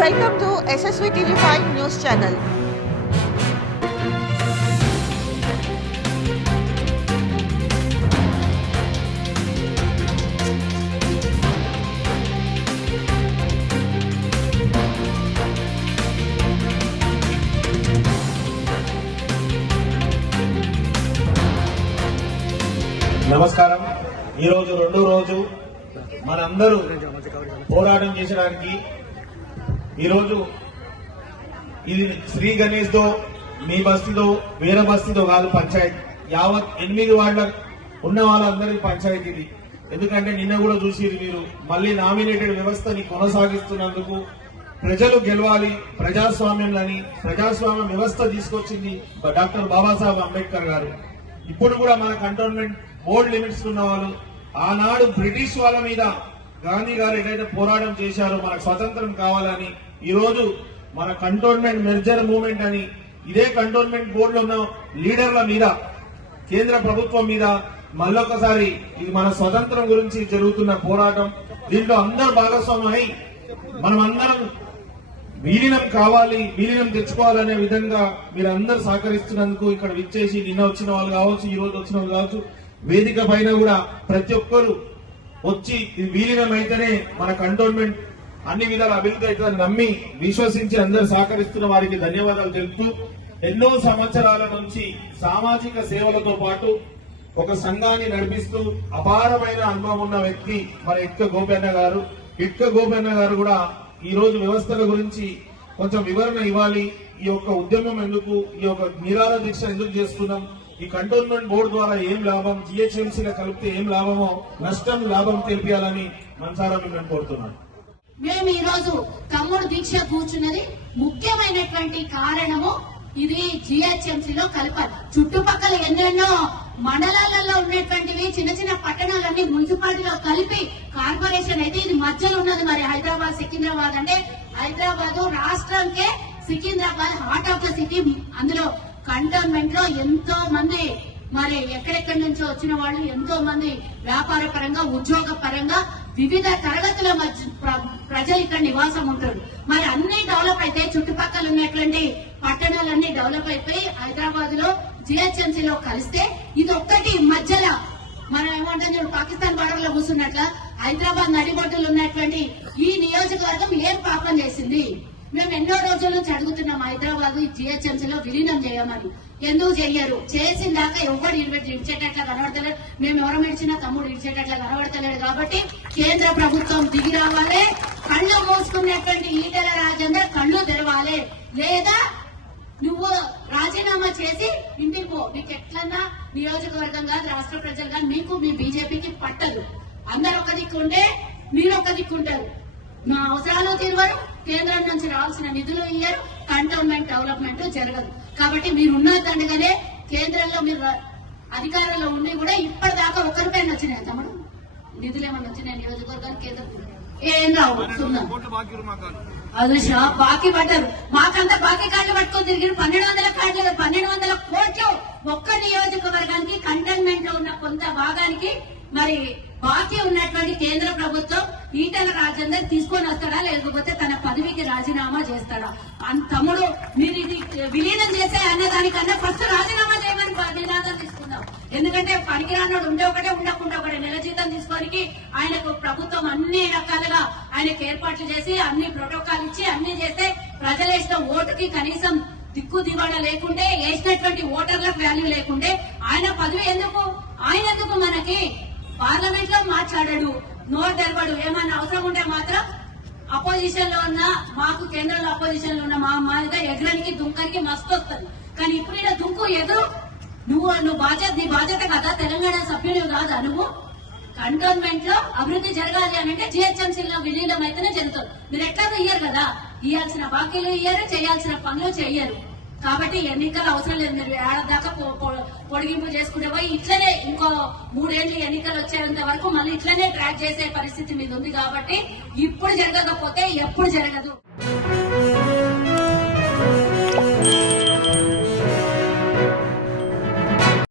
Welcome to SSV TV5 News Channel. నమస్కారం. ఈరోజు రెండో రోజు మనందరూ పోరాటం చేసడానికి ఈరోజు ఇది శ్రీ గణేష్ దో మీ బస్తీదో వేరే బస్తీదో కాదు, పంచాయతీ యావత్ 8 వార్డుల ఉన్న వాళ్ళందరి పంచాయతీ ఇది. ఎందుకంటే నిన్న కూడా చూసి మీరు మళ్ళీ నామినేటెడ్ వ్యవస్థని కొనసాగిస్తున్నందుకు ప్రజలు గెలవాలి, ప్రజాస్వామ్యంలని ప్రజాస్వామ్య వ్యవస్థ తీసుకొచ్చింది డాక్టర్ బాబాసాహెబ్ అంబేద్కర్ గారు. ఇప్పుడు కూడా మన కంటోన్మెంట్ బోర్డు లిమిట్స్ ఉన్న వాళ్ళు ఆనాడు బ్రిటిష్ వాళ్ళ మీద గాంధీ గారు ఏదైతే పోరాటం చేశారో మనకు స్వతంత్రం కావాలని, ఈ రోజు మన కంటోన్మెంట్ మెర్జర్ మూవ్మెంట్ అని ఇదే కంటోన్మెంట్ బోర్డులో ఉన్న లీడర్ల మీద కేంద్ర ప్రభుత్వం మీద మళ్ళొకసారి ఇది మన స్వతంత్రం గురించి జరుగుతున్న పోరాటం. దీంట్లో అందరూ భాగస్వామ్యమై మనం అందరం విలీనం కావాలి, విలీనం తెచ్చుకోవాలనే విధంగా మీరందరూ సహకరిస్తున్నందుకు ఇక్కడ విచ్చేసి నిన్న వచ్చిన వాళ్ళు కావచ్చు, ఈ రోజు వచ్చిన వాళ్ళు కావచ్చు, వేదిక పైన కూడా ప్రతి ఒక్కరు వచ్చి ఇది విలీనం అయితేనే మన కంటోన్మెంట్ అన్ని విధాల అభివృద్ధి అవుతుందని నమ్మి విశ్వసించి అందరూ సహకరిస్తున్న వారికి ధన్యవాదాలు తెలుపుతూ, ఎన్నో సంవత్సరాల నుంచి సామాజిక సేవలతో పాటు ఒక సంఘాన్ని నడిపిస్తూ అపారమైన అనుభవం ఉన్న వ్యక్తి మన ఇట్క గోపన్న గారు. ఇట్క గోపన్న గారు కూడా ఈ రోజు వ్యవస్థల గురించి కొంచెం వివరణ ఇవ్వాలి. ఈ యొక్క ఉద్యమం ఎందుకు, ఈ యొక్క నిరాహార దీక్ష ఎందుకు చేస్తున్నాం, ఈ కంటోన్మెంట్ బోర్డు ద్వారా ఏం లాభం, జిహెచ్ఎంసీలో కలిపితే ఏం లాభమో నష్టం లాభం తెలిపియాలని మనసారా మిమ్మల్ని కోరుతున్నాను. మేము ఈ రోజు తమ్ముడు దీక్ష కూర్చున్నది ముఖ్యమైనటువంటి కారణము ఇది జిహెచ్ఎంసీలో కలపాలి. చుట్టుపక్కల ఎన్నెన్నో మండలాలలో ఉన్నటువంటివి చిన్న చిన్న పట్టణాలన్నీ మున్సిపాలిటీలో కలిపి కార్పొరేషన్ అయితే ఇది మధ్యలో ఉన్నది. మరి హైదరాబాద్ సికింద్రాబాద్ అంటే హైదరాబాద్ రాష్ట్రంకే Secunderabad heart of the city. అందులో కంటోన్మెంట్ లో ఎంతో మంది మరి ఎక్కడెక్కడి నుంచో వచ్చిన వాళ్ళు ఎంతో మంది వ్యాపార పరంగా ఉద్యోగ పరంగా వివిధ తరగతుల ప్రజలు ఇక్కడ నివాసం ఉంటారు. మరి అన్ని డెవలప్ అయితే చుట్టుపక్కల ఉన్నటువంటి పట్టణాలన్నీ డెవలప్ అయిపోయి హైదరాబాద్ లో జిహెచ్ఎంసీలో కలిస్తే ఇది ఒక్కటి మధ్యలో మనం ఏమంటాం పాకిస్తాన్ బార్డర్ లో కూర్చున్నట్ల హైదరాబాద్ నడిబొడ్డులు ఉన్నటువంటి ఈ నియోజకవర్గం ఏం పాపం చేసింది. మేము ఎన్నో రోజుల నుంచి అడుగుతున్నాం హైదరాబాద్ జిహెచ్ఎంసీలో విలీనం చేయమని. ఎందుకు చెయ్యరు? చేసిన దాకా ఎవరు ఇడిచేటట్లా కనబడతలేడు. మేము ఎవరు ఇడిచినా తమ్ముడు ఇడిచేటట్లా కనబడతలేడు. కాబట్టి కేంద్ర ప్రభుత్వం దిగి రావాలి, కళ్ళు మూసుకున్నటువంటి ఈటెల రాజేందర్ కళ్ళు తెరవాలి, లేదా నువ్వు రాజీనామా చేసి ఇంటికి పో. నీకు ఎట్లన్నా నియోజకవర్గం కాదు, రాష్ట్ర ప్రజలు కాదు, మీకు మీ బీజేపీకి పట్టదు. అందరు ఒక దిక్కుంటే మీరు ఒక దిక్కుంటారు. నా అవసరాలు తీరవరు, కేంద్రం నుంచి రావాల్సిన నిధులు ఇయ్యరు, కంటోన్మెంట్ డెవలప్మెంట్ జరగదు. కాబట్టి మీరున్న దండగానే కేంద్రంలో మీరు అధికారంలో ఉండి కూడా ఇప్పటిదాకా ఒక్కరిపైన వచ్చినాయి తమ్ముడు నిధులు ఏమన్నా వచ్చినాయి నియోజకవర్గానికి? కేంద్రం ఏం రావు. అది బాకీ పడ్డారు. మాకంతా బాకీ కార్డులు పట్టుకొని తిరిగి 1200 కార్డులు 1200 కోట్లు ఒక్క నియోజకవర్గానికి కంటోన్మెంట్ లో ఉన్న కొంత భాగానికి మరి బాకీ ఉన్నటువంటి కేంద్ర ప్రభుత్వం ఈటెల రాజేందర్ తీసుకొని వస్తాడా, లేకపోతే తన పదవికి రాజీనామా చేస్తాడా? తమ్ముడు మీరు ఇది విలీనం చేసే అన్నదానికన్నా ఫస్ట్ రాజీనామా చేయమని నినాదం తీసుకుందాం. ఎందుకంటే పనికిరానోడు ఉండే ఒకటే ఉండకుండా ఒకటే నెల జీతం తీసుకోనికి ఆయనకు ప్రభుత్వం అన్ని రకాలుగా ఆయనకు ఏర్పాట్లు చేసి అన్ని ప్రోటోకాల్ ఇచ్చి అన్ని చేస్తే ప్రజలు వేసిన ఓటుకి కనీసం దిక్కు దివాడ లేకుంటే, వేసినటువంటి ఓటర్లకు వాల్యూ లేకుంటే ఆయన పదవి ఎందుకు? ఆయన ఎందుకు మనకి పార్లమెంట్ లో మాట్లాడాడు, నోరు తెరవడు. ఏమన్నా అవసరం ఉంటే మాత్రం అపోజిషన్ లో ఉన్న మాకు కేంద్రంలో అపోజిషన్ లో ఉన్న మా మీద ఎగరనికి దుంకనికి మస్తు వస్తుంది. కానీ ఇప్పుడు ఇలా దుంకు ఎదురు నువ్వు నీ బాధ్యత కదా, తెలంగాణ సభ్యులు కాదా నువ్వు? కంటోన్మెంట్ లో అభివృద్ధి జరగాలి అని అంటే జిహెచ్ఎంసీలో విలీనం అయితేనే జరుగుతుంది. మీరు ఎట్లా ఇయ్యరు కదా, ఇయ్యాల్సిన బాకీలు ఇయ్యరు, చేయాల్సిన పనులు చెయ్యరు. కాబట్టి ఎన్నికలు అవసరం లేదు. మీరు ఏడాదాకా పొడిగింపు చేసుకుంటే పోయి ఇట్లనే ఇంకో 3 ఏళ్లు ఎన్నికలు వచ్చేంత వరకు మళ్ళీ ఇట్లనే ట్రాక్ చేసే పరిస్థితి మీద ఉంది. కాబట్టి ఇప్పుడు జరగకపోతే ఎప్పుడు జరగదు.